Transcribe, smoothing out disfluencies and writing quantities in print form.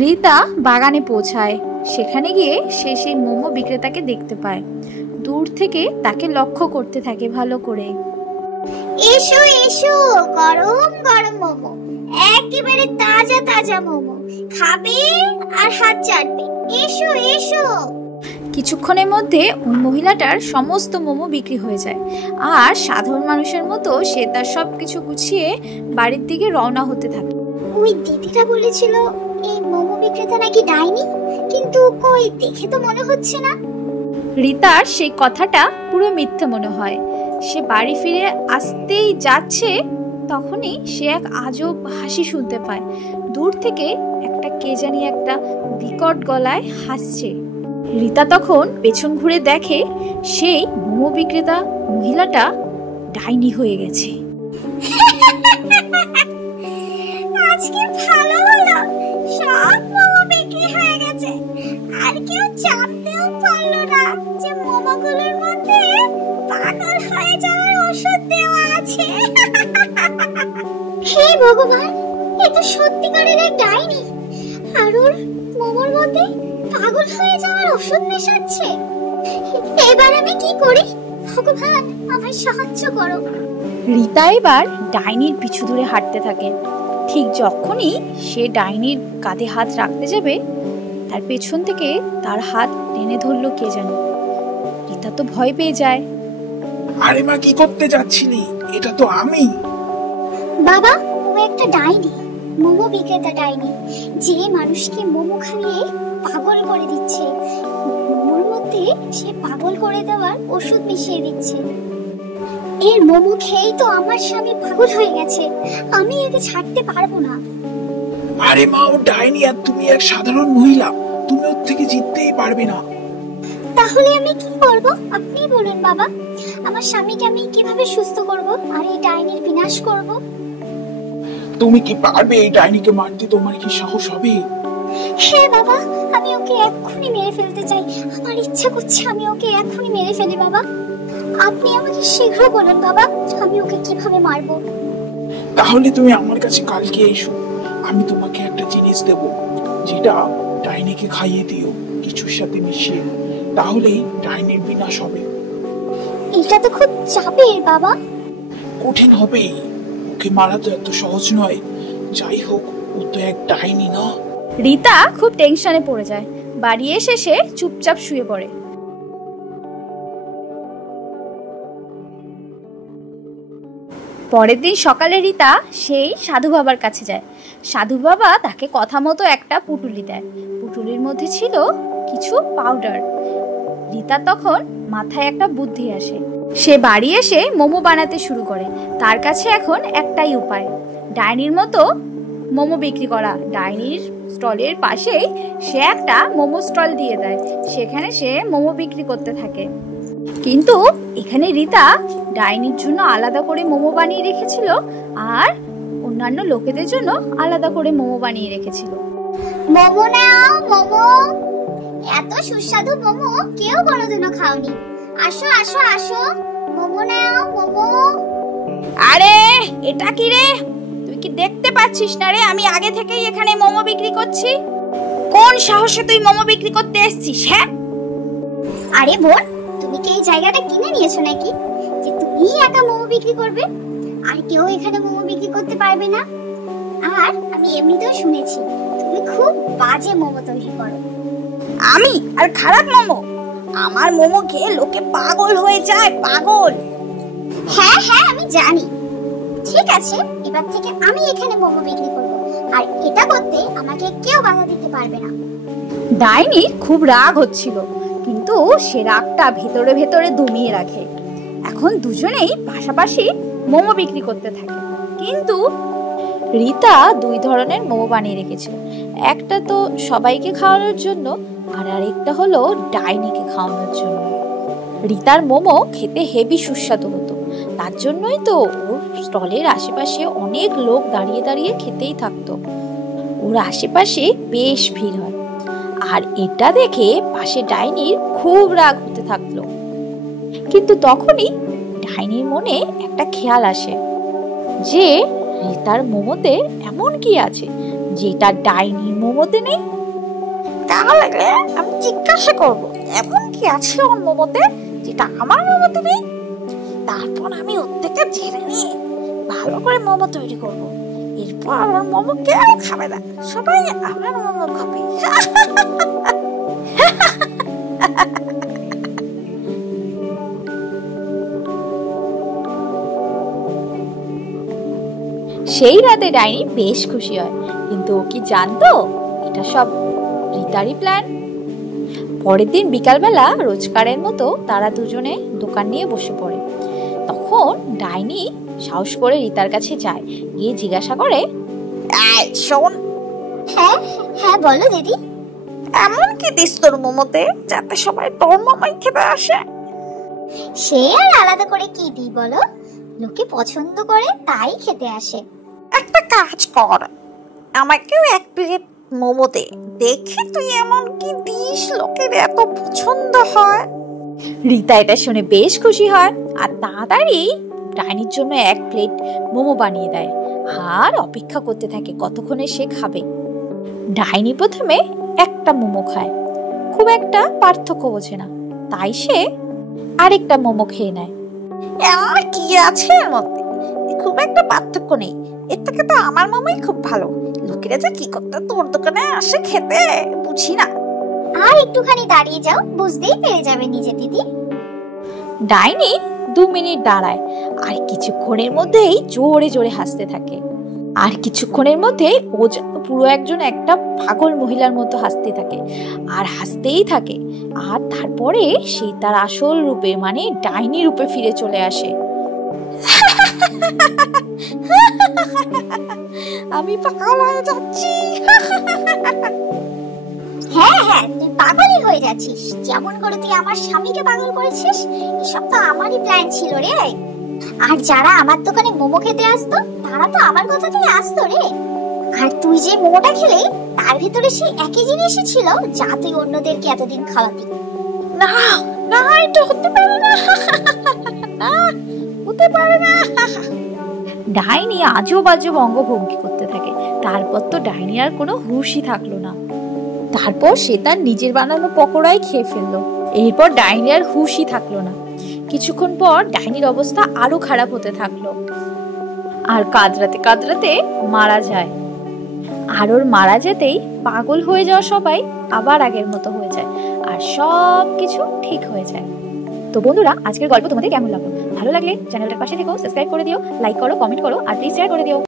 রীতা বাগানে পৌঁছায়। সেখানে গিয়ে সে সেই মোমো বিক্রেতাকে দেখতে পায়। দূর থেকে তাকে লক্ষ্য করতে থাকে ভালো করে। এসো এসো, গরম গরম মোমো, একেবারে তাজা তাজা মোমো, খাবে আর হাত চাটবে। এসো এসো। কিছুক্ষণের মধ্যে ওই মহিলাটার সমস্ত মোমো বিক্রি হয়ে যায়, আর সাধারণ মানুষের মতো সে তার সবকিছু গুছিয়ে বাড়ির দিকে রওনা হতে থাকে। ওই দিদিটা বলেছিল এই মোমো বিক্রেতা নাকি ডাইনি, কিন্তু কই দেখে তো মনে হচ্ছে না। রীতার সেই কথাটা পুরো মিথ্যে মনে হয়। সে বাড়ি ফিরে আসতেই যাচ্ছে, তখনই সে এক আজব হাসি শুনতে পায়। দূর থেকে একটা কে জানি একটা বিকট গলায় হাসছে। রীতা তখন পেছন ঘুরে দেখে সেই মোমো বিক্রেতা মহিলাটা ডাইনি হয়ে গেছে। আজকে ভালো হলো, সব মোমো বিক্রি হয়ে গেছে, আর কেউ জানতেও পারলো না যে মোমোগুলোর মধ্যে পাগল হয়ে যাওয়ার ওষুধ দেওয়া আছে। হে ভগবান, এ তো সত্যিকারের এক ডাইনি, আর ওর মোমোর মধ্যে পাগল হয়ে যাওয়ার ওষুধ মেশাচ্ছে। এবার আমি কি করি? ভগবান, আমায় সাহায্য করো। রীতা এবার ডাইনির পিছু ধরে হাঁটতে থাকে। ঠিক যখনই সে ডাইনির কাঁধে হাত রাখতে যাবে, তার পেছন থেকে তার হাত টেনে ধরলো কে জানে। রীতা তো ভয় পেয়ে যায়। আরে মা, কি করতে যাচ্ছিলি? এটা তো আমি। বাবা, ও একটা ডাইনি, মোমো বিক্রেতা ডাইনি, যে মানুষকে মোমো খাইয়ে পাগল করে দিচ্ছে। মোমোর মধ্যে সে পাগল করে দেওয়ার ওষুধ মিশিয়ে দিচ্ছে। এর মোমো খেয়েই তো আমার স্বামী পাগল হয়ে গেছে, আমি একে ছাড়তে পারবো না। আরে মা, ও ডাইনি আর তুমি এক সাধারণ মহিলা, তুমি ওর থেকে জিততেই পারবে না। তাহলে আমি কি করব? আপনি বলুন বাবা, আমার স্বামীকে আমি কিভাবে সুস্থ করব আর এই ডাইনির বিনাশ করব? তুমি কি পারবে এই ডাইনিকে মারতে? তোমার কি সাহস হবে? হ্যাঁ বাবা, আমি ওকে এক্ষুনি মেরে ফেলতে চাই। আমার ইচ্ছা করছে আমি ওকে এক্ষুনি মেরে ফেলি। বাবা, আপনি আমাকে শীঘ্র বলুন বাবা, আমি ওকে কিভাবে মারবো। তাহলে তুমি আমার কাছে কালকে এসো, আমি তোমাকে একটা জিনিস দেব, যেটা ডাইনিকে খাইয়ে দিও কিছুর সাথে মিশিয়ে, তাহলেই ডাইনির বিনাশ হবে। এটা তো খুব চাপের বাবা। কঠিন হবে, ওকে মারা তো এত সহজ নয়। যাই হোক, ও তো এক ডাইনি না। রীতা খুব টেনশনে পড়ে যায়। বাড়ি এসে সে চুপচাপ শুয়ে পড়ে। পরের দিন সকালে রীতা সেই সাধু বাবার কাছে যায়। সাধু বাবা তাকে কথা মতো একটা পুটুলি দেয়। পুটুলির মধ্যে ছিল কিছু পাউডার। রীতা তখন মাথায় একটা বুদ্ধি আসে। সে বাড়ি এসে মোমো বানাতে শুরু করে। তার কাছে এখন একটাই উপায়, ডাইনির মতো মোমো বিক্রি করা। ডাইনির স্টলের পাশেই সে একটা মোমো স্টল দিয়ে দেয়। সেখানে সে মোমো বিক্রি করতে থাকে। কিন্তু এখানে রীতা ডাইনির জন্য আলাদা করে মোমো বানিয়ে রেখেছিল, আর অন্যান্য লোকেদের জন্য আলাদা করে মোমো বানিয়ে রেখেছিল। মোমো নাও মোমো, এত সুস্বাদু মোমো কেউ কোনোদিনও খাওনি। আসো আসো আসো, মোমো নাও মোমো। আরে এটা কি রে? তুই কি দেখতে পাচ্ছিস না রে আমি আগে থেকেই এখানে মোমো বিক্রি করছি? কোন সাহসে তুই মোমো বিক্রি করতে এসেছিস? হ্যাঁ, আরে বোন, তুমি কি এই জায়গাটা কিনে নিয়েছো নাকি যে তুমি একা মোমো বিক্রি করবে আর কেউ এখানে মোমো বিক্রি করতে পারবে না? আর আমি এমনিতেও শুনেছি তুমি খুব বাজে মোমো তৈরি করো। আমি আর খারাপ মোমো? আমার মোমো খেয়ে লোকে পাগল হয়ে যায়, পাগল। হ্যাঁ হ্যাঁ, আমি জানি। ঠিক আছে, এবার থেকে আমি এখানে মোমো বিক্রি করব, আর এটা করতে আমাকে কেউ বাধা দিতে পারবে না। ডাইনির খুব রাগ হচ্ছিল, কিন্তু সে রাগটা ভেতরে ভেতরে দমিয়ে রাখে। এখন দুজনেই পাশাপাশি মোমো বিক্রি করতে থাকে। কিন্তু রীতা দুই ধরনের মোমো বানিয়ে রেখেছিল। একটা তো সবাইকে খাওয়ানোর জন্য, আর আরেকটা হলো ডাইনিকে খাওয়ানোর জন্য। রীতার মোমো খেতে হেভি সুস্বাদু হতো, তার জন্যই তো ওর স্টলের আশেপাশে অনেক লোক দাঁড়িয়ে দাঁড়িয়ে খেতেই থাকতো। ওর আশেপাশে বেশ ভিড় হয়। আর এটা দেখে পাশে ডাইনির খুব রাগ হতে থাকলো। কিন্তু তখনই ডাইনির মনে একটা খেয়াল আসে যে রীতার মোমোতে এমন কি আছে যেটা ডাইনির মোমোতে নেই? তাহলে আমি জিজ্ঞাসা করব, এমন কি আছে ওর মোমোতে যেটা আমার মোমোতে নেই? তারপর আমি ওর থেকে জেনে নিয়ে ভালো করে মোমো তৈরি করব। এরপর আমার মোমো কেউ খাবে না, সবাই আমার মোমো খাবে। সেই রাতে ডাইনি বেশ খুশি হয়, কিন্তু ও কি জানতো এটা সব রিতারই প্ল্যান। পরের দিন বিকালবেলা রোজকারের মতো তারা দুজনে দোকান নিয়ে বসে পড়ে। তখন ডাইনি সাহস করে রিতার কাছে যায়, গিয়ে জিজ্ঞাসা করে, এই শোন। হ্যাঁ হ্যাঁ বলো দিদি। এমন কি দিস তোর মোমোতে যাতে সবাই তোর মোমোই খেতে আসে? সে আর আলাদা করে কি দিই বলো, লোকে পছন্দ করে তাই খেতে আসে। একটা কাজ কর, আমাকেও এক প্লেট মোমো দে, দেখি তুই এমন কি দিস লোকের এত পছন্দ হয়। রিতা এটা শুনে বেশ খুশি হয় আর তাড়াতাড়ি ডাইনির জন্য এক প্লেট মোমো বানিয়ে দেয় আর অপেক্ষা করতে থাকে কতক্ষণে সে খাবে। ডাইনি প্রথমে একটা মোমো খায়, খুব একটা পার্থক্য বোঝে না, তাই সে আরেকটা মোমো খেয়ে নেয়। আর কি আছে এর মধ্যে, খুব একটা পার্থক্য নেই, এর থেকে তো আমার মোমোই খুব ভালো। লোকেরা যে কি করতে তোর দোকানে আসে খেতে বুঝি না। আর একটুখানি দাঁড়িয়ে যাও, বুঝতেই পেরে যাবে নিজে দিদি। ডাইনি 2 মিনিট দাঁড়ায় আর কিছুক্ষণের মধ্যেই জোরে জোরে হাসতে থাকে। আর কিছুক্ষণের মধ্যে ও পুরো একটা পাগল মহিলার মতো হাসতে থাকে আর হাসতেই থাকে। আর তারপরে সে তার আসল রূপে মানে ডাইনি রূপে ফিরে চলে আসে। আমি পাগল হয়ে যাচ্ছি। হ্যাঁ হ্যাঁ তুই পাগলই হয়ে যাচ্ছিস, যেমন করে তুই আমার স্বামীকে পাগল করেছিস, এসব তো আমারই প্ল্যান ছিল রে। আর যারা আমার দোকানে মোমো খেতে আসতো তারা তো আমার কথাতেই আসতো রে। আর তুই যে মোমোটা খেলে তার ভিতরে সেই একই জিনিসই ছিল যা তুই অন্যদেরকে এতদিন খাওয়াতি। না না, এটা হতে পারে না, না হতে পারে না। ডাইনি আজব আজব অঙ্গভঙ্গি করতে থাকে। তারপর তো ডাইনি আর কোনো হুঁশই থাকলো না। তারপর সে তার নিজের বানানো পকোড়াই খেয়ে ফেললো। এরপর ডাইনি আর হুঁশই থাকলো না। কিছুক্ষণ পর ডাইনির অবস্থা আরো খারাপ হতে থাকলো আর কাঁদরাতে কাঁদরাতে মারা যায়। আর ওর মারা যেতেই পাগল হয়ে যাওয়া সবাই আবার আগের মতো হয়ে যায় আর সব কিছু ঠিক হয়ে যায়। তো বন্ধুরা, আজকের গল্প তোমাদের কেমন লাগলো? ভালো লাগলে চ্যানেলটার পাশে থেকো, সাবস্ক্রাইব করে দিও, লাইক করো, কমেন্ট করো আর প্লিজ শেয়ার করে দিও।